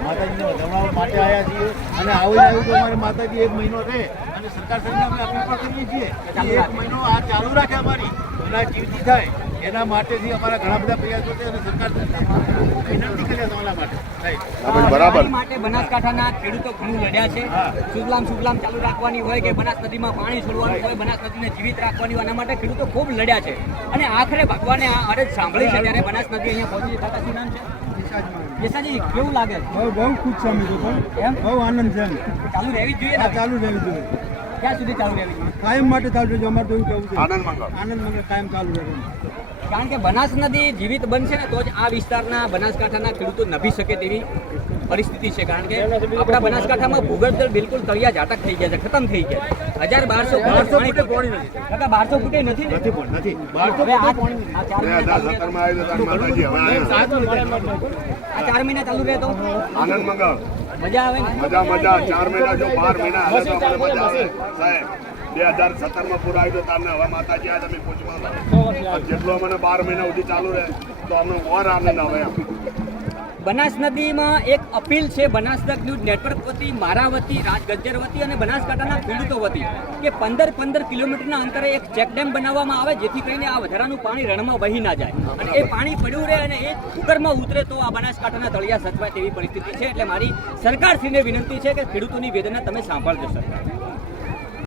માતાજીને વધારવા માટે આવ્યા છીએ અને આવું આવ્યું તો અમારે માતાજી એક મહિનો રહે અને સરકાર શ્રીને અમે અપીલ પણ કરીએ છીએ કે એક મહિનો આ ચાલુ રાખે અમારી એના જીવતી થાય એના માટેથી અમારા ઘણા બધા પ્રયાસો છે અને સરકાર વિનંતી કરીએ તમારા માટે બરાબર. પાણી માટે બનાસકાંઠાના ખેડૂતો ઘણું લડ્યા છે. સુગલામ સુગલામ ચાલુ રાખવાની હોય કે બનાસ નદીમાં પાણી છોડવાનું હોય બનાસ નદીને જીવિત રાખવાની હોય એના માટે ખેડૂતો ખૂબ લડ્યા છે. અને આખરે ભગવાને આ અરજ સાંભળી છે ત્યારે બનાસ નદી અહીંયા પહોંચી કાકા શું નામ છે? યશાજી કેવું લાગે? છે? બહુ બહુ ખુશ છે અમે બહુ આનંદ છે ચાલુ રહેવી જ જોઈએ ચાલુ રહેવું જોઈએ. ક્યાં સુધી ચાલુ રહેવી કાયમ માટે ચાલુ રહેજો અમારે તો એવું કેવું છે. આનંદ મંગળ. આનંદ મંગળ કાયમ ચાલુ રહે કારણ કે બનાસ નદી જીવિત બનશે ને તો જ આ વિસ્તારના બનાસકાંઠાના ખેડૂતો નભી શકે તેવી પરિસ્થિતિ છે. કારણ કે આપણા બનાસકાંઠામાં ભૂગર્ભજળ બિલકુલ તળિયા ઝાટક થઈ ગયા છે ખતમ થઈ ગયા હજાર બારસો બારસો ફૂટે પોણી નથી. કાકા બારસો ફૂટે નથી નથી પણ નથી. બારસો આ ચાર મહિના ચાલુ રહે તો તાર માતાજી હવે આવ્યા. સાત રીતે આ ચાર મહિના ચાલુ રહે તો આનંદ મંગળ. મજા આવે મજા મજા. ચાર મહિના જો બાર મહિના હાલે તો મજા આવે. સાહેબ. બે હજાર સત્તરમાં પૂરા આવ્યું તારને હવે માતાજી આજે પૂછવા જેટલો અમને બાર મહિના સુધી ચાલુ રહે, તો અમને ઓર આનંદ આવે બનાસ નદીમાં એક અપીલ છે, બનાસ ન્યૂઝ નેટવર્ક વતી મારા વતી રાજ ગજ્જર વતી અને બનાસકાંઠાના ખેડૂતો વતી, કે પંદર પંદર કિલોમીટરના અંતરે એક ચેકડેમ બનાવવામાં આવે, જેથી કરીને આ વધારાનું પાણી રણમાં વહી ના જાય. અને એ પાણી પડ્યું રહે અને એ કુકરમાં ઉતરે તો આ બનાસકાંઠાના તળિયા સચવાય તેવી પરિસ્થિતિ છે. એટલે મારી સરકારશ્રીને વિનંતી છે કે ખેડૂતોની વેદના તમે સાંભળજો, સરકાર.